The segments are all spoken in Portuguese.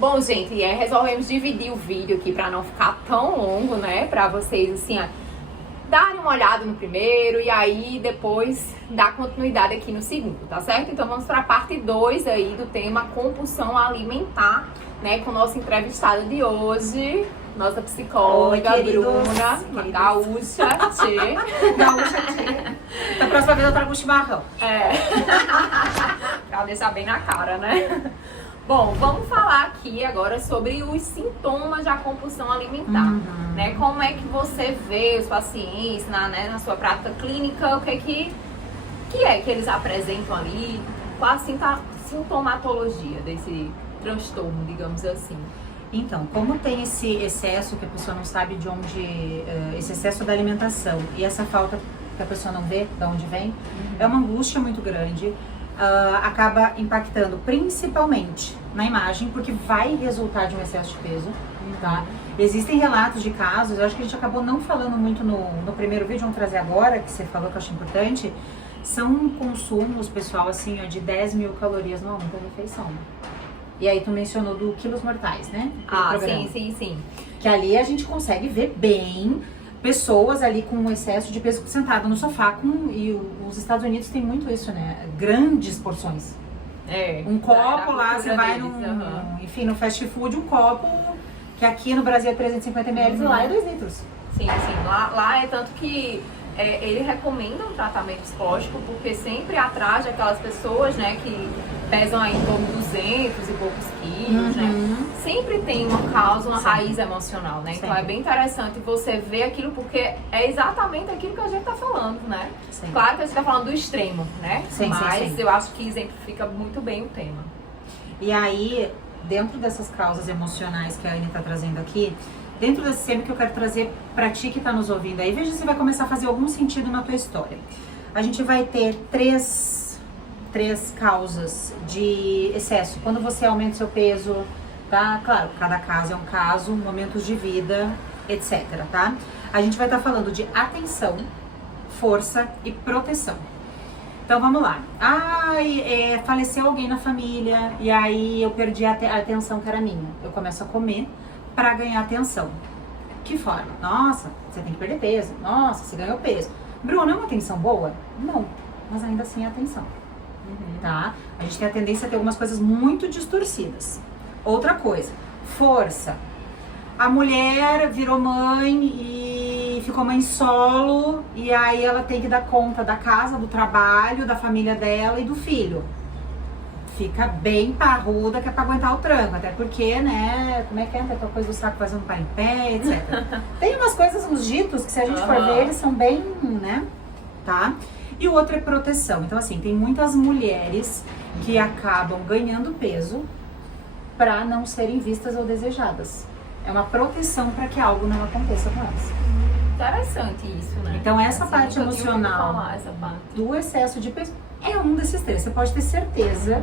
Bom, gente, resolvemos dividir o vídeo aqui pra não ficar tão longo, né? Pra vocês, assim, darem uma olhada no primeiro e aí depois dar continuidade aqui no segundo, tá certo? Então vamos pra parte 2 aí do tema compulsão alimentar, né? Com o nosso entrevistado de hoje, nossa psicóloga, oi, Bruna, uma gaúcha, tchê. Gaúcha, tchê. Da próxima vez eu trago um chimarrão. Pra deixar bem na cara, né? Bom, vamos falar aqui agora sobre os sintomas da compulsão alimentar, né? Como é que você vê os pacientes na sua prática clínica, o que é que eles apresentam ali, qual a sintomatologia desse transtorno, digamos assim. Então, como tem esse excesso que a pessoa não sabe de onde, esse excesso da alimentação e essa falta que a pessoa não vê de onde vem, é uma angústia muito grande. Acaba impactando principalmente na imagem, porque vai resultar de um excesso de peso, tá? Existem relatos de casos, eu acho que a gente acabou não falando muito no primeiro vídeo, vamos trazer agora, que você falou que eu acho importante, são consumos, pessoal, assim, de 10 mil calorias numa única refeição. E aí tu mencionou do quilos mortais, né? Sim. Que ali a gente consegue ver bem pessoas ali com um excesso de peso sentado no sofá, e os Estados Unidos tem muito isso, né? Grandes porções. Um copo lá, você vai enfim, no fast food, um copo que aqui no Brasil é 350 ml e lá é 2 litros. Sim. Lá é tanto que ele recomenda um tratamento psicológico, porque sempre atrás daquelas pessoas, né, que pesam aí em torno de 200 e poucos quilos, né? Sempre tem uma causa, uma raiz emocional, né? Então é bem interessante você ver aquilo, porque é exatamente aquilo que a gente tá falando, né? Claro que a gente tá falando do extremo, né? Mas eu acho que exemplifica muito bem o tema. E aí, dentro dessas causas emocionais que a Anne tá trazendo aqui, dentro desse tema que eu quero trazer pra ti que tá nos ouvindo aí, veja se vai começar a fazer algum sentido na tua história. A gente vai ter três causas de excesso. Quando você aumenta o seu peso, tá? Claro, cada caso é um caso, momentos de vida, etc, tá? A gente vai estar falando de atenção, força e proteção. Então vamos lá. Faleceu alguém na família e aí eu perdi a atenção que era minha. Eu começo a comer para ganhar atenção. Que forma? Nossa, você tem que perder peso. Nossa, você ganhou peso. Bruna, é uma atenção boa? Não, mas ainda assim é atenção. Tá? A gente tem a tendência a ter algumas coisas muito distorcidas. Outra coisa, força. A mulher virou mãe e ficou mãe solo e aí ela tem que dar conta da casa, do trabalho, da família dela e do filho. Fica bem parruda que é pra aguentar o tranco, até porque, né, como é que é aquela coisa do saco fazendo pai em pé, etc. Tem umas coisas, uns ditos que se a gente for ver, eles são bem, né, tá? E o outro é proteção. Então, assim, tem muitas mulheres que acabam ganhando peso pra não serem vistas ou desejadas. É uma proteção para que algo não aconteça com elas. Interessante isso, né? Então, essa parte emocional do excesso de peso é um desses três. Você pode ter certeza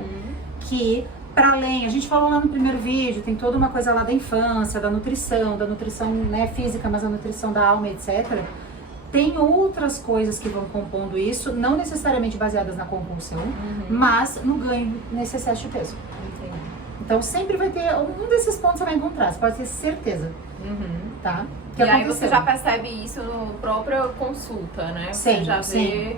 que, para além, a gente falou lá no primeiro vídeo, tem toda uma coisa lá da infância, da nutrição, né, física, mas a nutrição da alma, etc. Tem outras coisas que vão compondo isso, não necessariamente baseadas na compulsão, mas no ganho nesse excesso de peso. Então sempre vai ter, um desses pontos você vai encontrar, você pode ter certeza, tá? E aí você já percebe isso no próprio consulta, né? Você já vê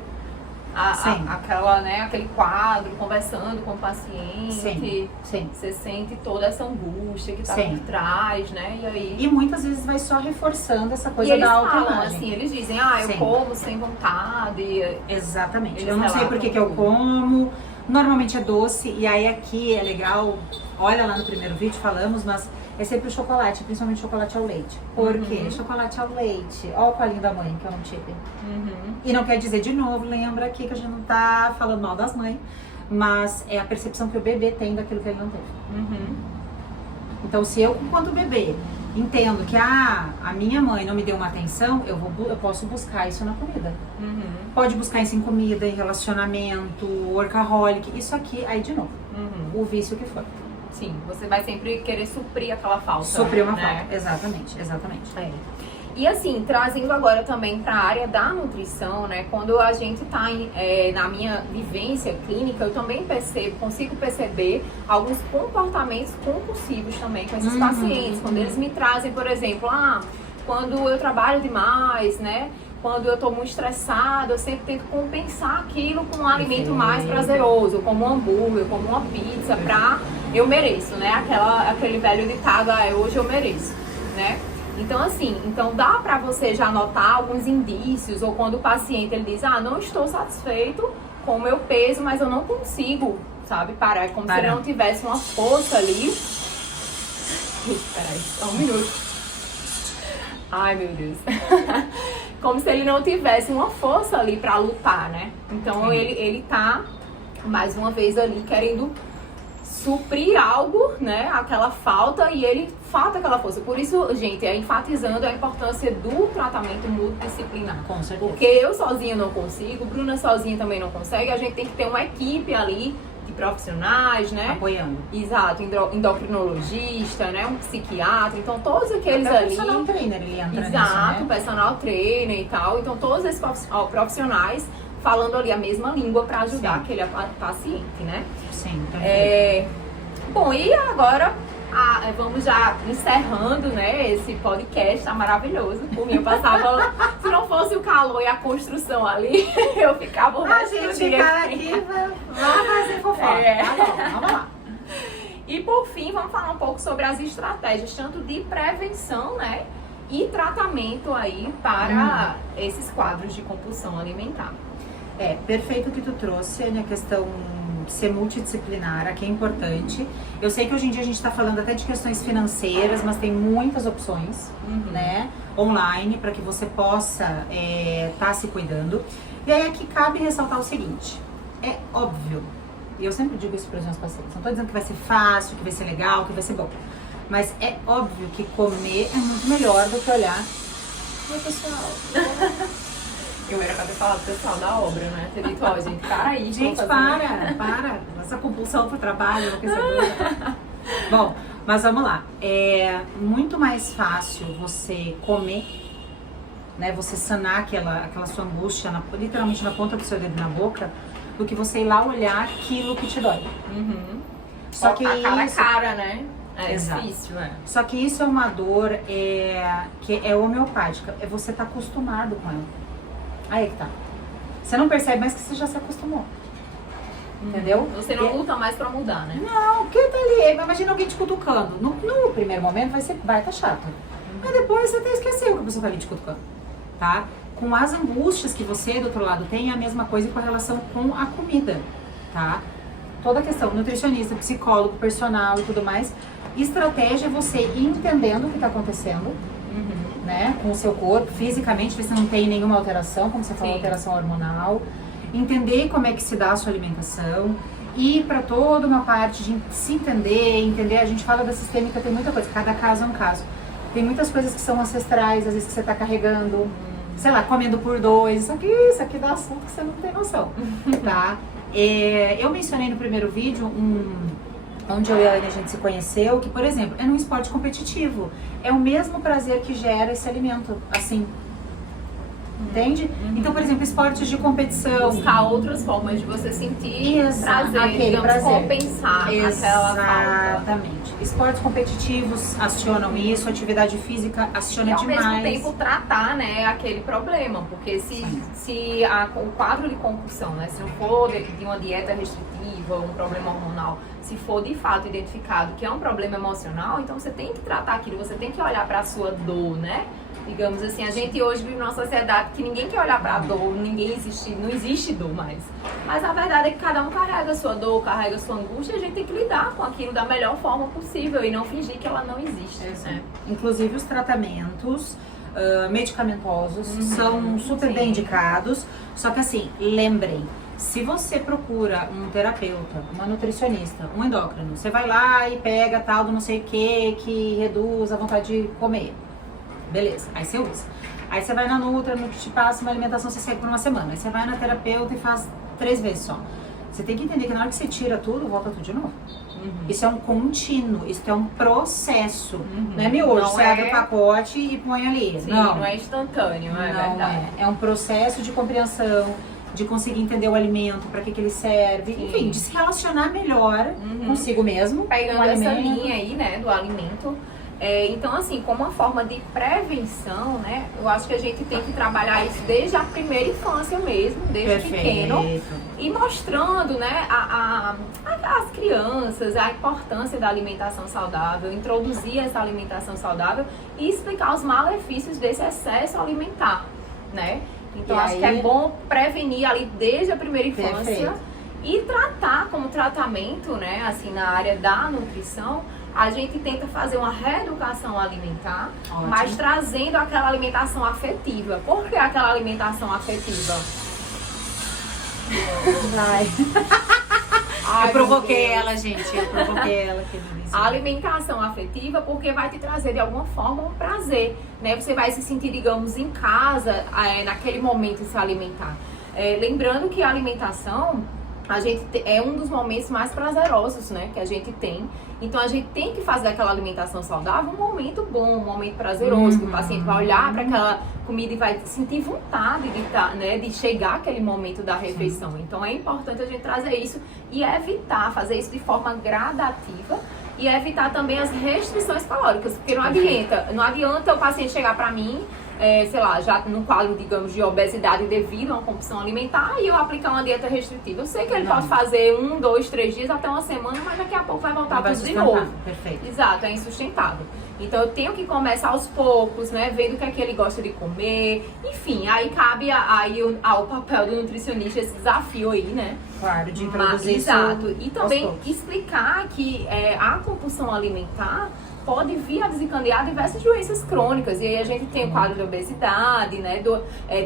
aquela, né, aquele quadro, conversando com o paciente. Você sente toda essa angústia que tá por trás, né? E muitas vezes vai só reforçando essa coisa da autoimagem. Assim, eles dizem, eu como sem vontade. Exatamente. Eu não sei por que eu como. Normalmente é doce, e aí aqui é legal, olha lá no primeiro vídeo, falamos, mas é sempre o chocolate, principalmente chocolate ao leite. Por quê? Chocolate ao leite. Olha o colinho da mãe, que é um tipo. E não quer dizer, de novo, lembra aqui que a gente não tá falando mal das mães, mas é a percepção que o bebê tem daquilo que ele não teve. Então, se eu, enquanto bebê, entendo que a minha mãe não me deu uma atenção, eu posso buscar isso na comida. Pode buscar isso em comida, em relacionamento, workaholic, isso aqui, aí de novo, o vício que for. Sim, você vai sempre querer suprir aquela falta. Suprir uma falta, exatamente. E assim, trazendo agora também para a área da nutrição, né? Quando a gente está na minha vivência clínica, eu também consigo perceber alguns comportamentos compulsivos também com esses pacientes. Quando eles me trazem, por exemplo, quando eu trabalho demais, né? Quando eu estou muito estressada, eu sempre tento compensar aquilo com um alimento mais prazeroso, como um hambúrguer, como uma pizza, eu mereço, né? Aquele velho ditado, hoje eu mereço, né? Então, assim, dá pra você já notar alguns indícios, ou quando o paciente ele diz, não estou satisfeito com o meu peso, mas eu não consigo, sabe, parar. É como se ele não tivesse uma força ali. Peraí, só um minuto. Ai, meu Deus. Como se ele não tivesse uma força ali pra lutar, né? Então, ele tá, mais uma vez ali, querendo suprir algo, né, aquela falta, e ele falta aquela força. Por isso, gente, enfatizando a importância do tratamento multidisciplinar. Com certeza. Porque eu sozinha não consigo, Bruna sozinha também não consegue, a gente tem que ter uma equipe ali de profissionais, né? Apoiando. Exato, endocrinologista, né, um psiquiatra, então todos aqueles até ali... personal trainer, ele entra Exato, nisso, né? Personal trainer e tal, então todos esses profissionais falando ali a mesma língua para ajudar aquele paciente, né? Sim, Bom, e agora vamos já encerrando, né, esse podcast, tá maravilhoso. Por mim, eu passava, se não fosse o calor e a construção ali, eu ficava o resto do dia. Ficar aqui, vamos fazer fofoca. Tá bom, vamos lá. E por fim, vamos falar um pouco sobre as estratégias, tanto de prevenção, né, e tratamento aí para esses quadros de compulsão alimentar. Perfeito o que tu trouxe, né, a questão de ser multidisciplinar, aqui é importante. Eu sei que hoje em dia a gente está falando até de questões financeiras, mas tem muitas opções, né, online, para que você possa tá se cuidando. E aí aqui cabe ressaltar o seguinte, é óbvio, e eu sempre digo isso para os meus pacientes, não estou dizendo que vai ser fácil, que vai ser legal, que vai ser bom, mas é óbvio que comer é muito melhor do que olhar. Oi, pessoal. Eu era pra ter falado pro pessoal da obra, né? Ter dito, gente, para aí. Gente, para. Essa compulsão pro trabalho, Bom, mas vamos lá. É muito mais fácil você comer, né? Você sanar aquela sua angústia, literalmente na ponta do seu dedo na boca, do que você ir lá olhar aquilo que te dói. Só que cara, né? Exato. Difícil, Só que isso é uma dor que é homeopática. É você tá acostumado com ela. Aí que tá. Você não percebe mais que você já se acostumou. Entendeu? Você não luta mais pra mudar, né? Não, porque tá ali. Imagina alguém te cutucando. No primeiro momento vai tá chato. Mas depois você até esqueceu que a pessoa tá ali te cutucando. Tá? Com as angústias que você do outro lado tem, é a mesma coisa com a relação com a comida. Tá? Toda a questão, nutricionista, psicólogo, personal e tudo mais. Estratégia é você ir entendendo o que tá acontecendo. Né, com o seu corpo, fisicamente, ver se não tem nenhuma alteração, como você falou, alteração hormonal, entender como é que se dá a sua alimentação, ir para toda uma parte de se entender, a gente fala da sistêmica, tem muita coisa, cada caso é um caso. Tem muitas coisas que são ancestrais, às vezes que você tá carregando, sei lá, comendo por dois, isso aqui dá assunto que você não tem noção, tá? Eu mencionei no primeiro vídeo onde eu e a Anne a gente se conheceu, que, por exemplo, é num esporte competitivo. É o mesmo prazer que gera esse alimento, assim. Entende? Então, por exemplo, esportes de competição. Buscar outras formas de você sentir prazer, aquele prazer. Compensar aquela falta. Exatamente. Esportes competitivos acionam isso, atividade física aciona demais. E ao mesmo tempo tratar, né, aquele problema, porque se o quadro de compulsão, né, se não for de uma dieta restritiva, um problema hormonal, se for de fato identificado que é um problema emocional, então você tem que tratar aquilo, você tem que olhar para a sua dor, né? Digamos assim, a gente hoje vive numa sociedade que ninguém quer olhar pra dor, não existe dor mais. Mas a verdade é que cada um carrega a sua dor, carrega a sua angústia, e a gente tem que lidar com aquilo da melhor forma possível e não fingir que ela não existe. Né? Inclusive os tratamentos medicamentosos são super bem indicados, só que assim, lembrem, se você procura um terapeuta, uma nutricionista, um endócrino, você vai lá e pega tal do não sei o que reduz a vontade de comer. Beleza, aí você usa. Aí você vai na Nutra te passa uma alimentação, você segue por uma semana. Aí você vai na terapeuta e faz 3 vezes só. Você tem que entender que na hora que você tira tudo, volta tudo de novo. Uhum. Isso é um contínuo, isso é um processo. Não é miojo, você abre o pacote e põe ali. Sim, não, não é instantâneo, é não verdade. é. É um processo de compreensão, de conseguir entender o alimento, para que ele serve, Sim. enfim, de se relacionar melhor consigo mesmo. Pegando com o essa alimento. linha aí, né, do alimento. Então, assim, como uma forma de prevenção, né, eu acho que a gente tem que trabalhar isso desde a primeira infância mesmo, desde pequeno, e mostrando, né, às crianças a importância da alimentação saudável, introduzir essa alimentação saudável e explicar os malefícios desse excesso alimentar, né? Então, E acho aí- que é bom prevenir ali desde a primeira infância. Perfeito. E tratar como tratamento, né, assim, na área da nutrição, a gente tenta fazer uma reeducação alimentar, Ótimo. mas trazendo aquela alimentação afetiva. Por que aquela alimentação afetiva? Vai. Ai, Eu provoquei meu Deus. ela, gente. Eu provoquei ela. Que delícia. A alimentação afetiva porque vai te trazer de alguma forma um prazer, né? Você vai se sentir, digamos, em casa, naquele momento de se alimentar. Lembrando que a alimentação, a gente é um dos momentos mais prazerosos, né, que a gente tem. Então a gente tem que fazer daquela alimentação saudável um momento bom, um momento prazeroso, que o paciente vai olhar para aquela comida e vai sentir vontade de chegar àquele momento da refeição. Então é importante a gente trazer isso e evitar fazer isso de forma gradativa e evitar também as restrições calóricas, porque não adianta o paciente chegar para mim, sei lá, já no quadro, digamos, de obesidade devido a uma compulsão alimentar e eu aplicar uma dieta restritiva. Eu sei que ele pode fazer 1, 2, 3 dias, até uma semana, mas daqui a pouco vai voltar tudo de novo. Perfeito. Exato, é insustentável. Então eu tenho que começar aos poucos, né, vendo o que é que ele gosta de comer. Enfim, aí cabe ao papel do nutricionista esse desafio aí, né? Claro, de introduzir isso. Exato. E também aos poucos. explicar que a compulsão alimentar pode vir a desencadear diversas doenças crônicas. E aí a gente tem o quadro de obesidade, né,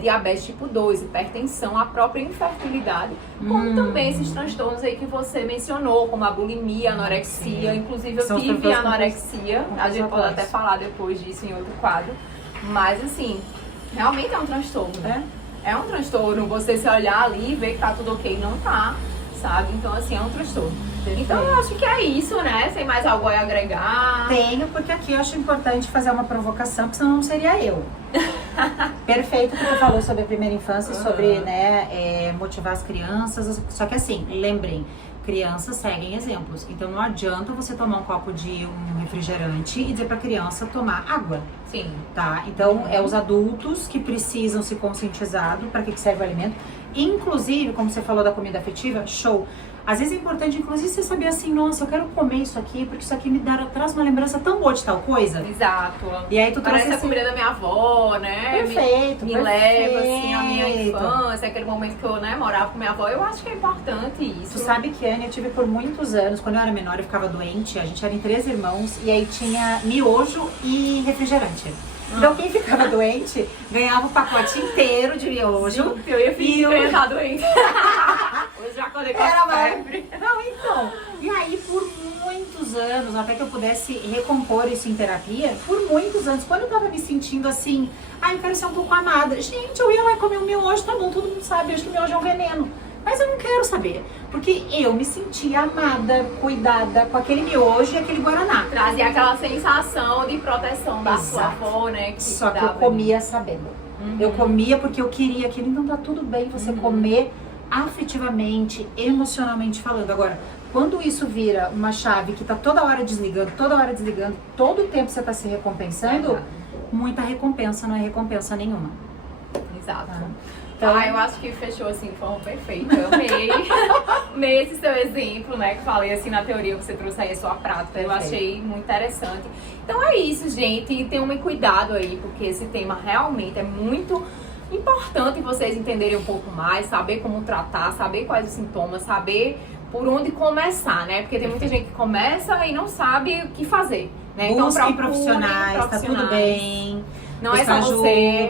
diabetes tipo 2, hipertensão, a própria infertilidade, como também esses transtornos aí que você mencionou, como a bulimia, a anorexia. Sim. Inclusive eu São os tive transtornos anorexia, a gente pode até falar depois disso em outro quadro. Mas assim, realmente é um transtorno. É um transtorno você se olhar ali e ver que tá tudo ok, não tá, sabe? Então assim, é um transtorno. Então eu acho que é isso, né? Sem mais algo a agregar. Tenho, porque aqui eu acho importante fazer uma provocação, porque senão não seria eu. Perfeito que tu falou sobre a primeira infância, sobre, né, motivar as crianças. Só que assim, lembrem, crianças seguem exemplos. Então não adianta você tomar um copo de um refrigerante e dizer pra criança tomar água. Sim. Tá? Então é os adultos que precisam se conscientizar do para que serve o alimento. Inclusive, como você falou da comida afetiva, show. Às vezes é importante, inclusive, você saber assim, nossa, eu quero comer isso aqui, porque isso aqui traz uma lembrança tão boa de tal coisa. Exato. E aí tu parece trouxe a comida da minha avó, né? Perfeito, Me leva, assim, à minha infância, aquele momento que eu, né, morava com minha avó. Eu acho que é importante isso. Tu sabe que, Anne, eu tive por muitos anos, quando eu era menor, eu ficava doente, a gente era em 3 irmãos, e aí tinha miojo e refrigerante. Então quem ficava doente ganhava o pacote inteiro de miojo. Eu ia fingir que eu ia estar doente. Hoje já acordei com a febre. Não, então. E aí, por muitos anos, até que eu pudesse recompor isso em terapia, por muitos anos, quando eu tava me sentindo assim, eu quero ser um pouco amada. Gente, eu ia lá comer um miojo, tá bom, todo mundo sabe, acho que miojo é um veneno. Mas eu não quero saber, porque eu me sentia amada, cuidada com aquele miojo e aquele guaraná. Trazia aquela sensação de proteção da sua Exato. avó, né? Que Só que eu dava comia sabendo. Eu comia porque eu queria aquilo, então tá tudo bem você comer afetivamente, emocionalmente falando. Agora, quando isso vira uma chave que tá toda hora desligando, todo o tempo você tá se recompensando, muita recompensa não é recompensa nenhuma. Exato. Então, eu acho que fechou assim de forma perfeita. Eu amei. Amei esse seu exemplo, né? Que falei assim na teoria que você trouxe aí a sua prática. Eu achei muito interessante. Então é isso, gente. Tenham cuidado aí, porque esse tema realmente é muito importante vocês entenderem um pouco mais, saber como tratar, saber quais os sintomas, saber por onde começar, né? Porque tem muita gente que começa e não sabe o que fazer, né? Busquem Então procurem profissionais, tá tudo bem. Não é só você.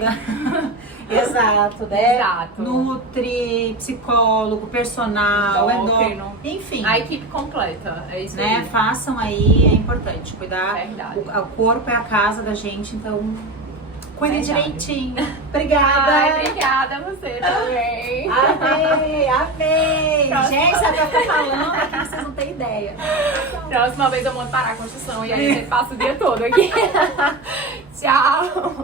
Exato, né? Exato. Nutri, psicólogo, personal, Endócrino. Enfim. A equipe completa, é isso né? aí. Façam aí, é importante cuidar. Verdade. O corpo é a casa da gente, então cuide Verdade. direitinho. Obrigada. Obrigada a você também. Amei, amei. Gente, sabe o que eu tô falando aqui, vocês não têm ideia. Próxima vez eu mando parar a construção e aí a gente passa o dia todo aqui. Tchau!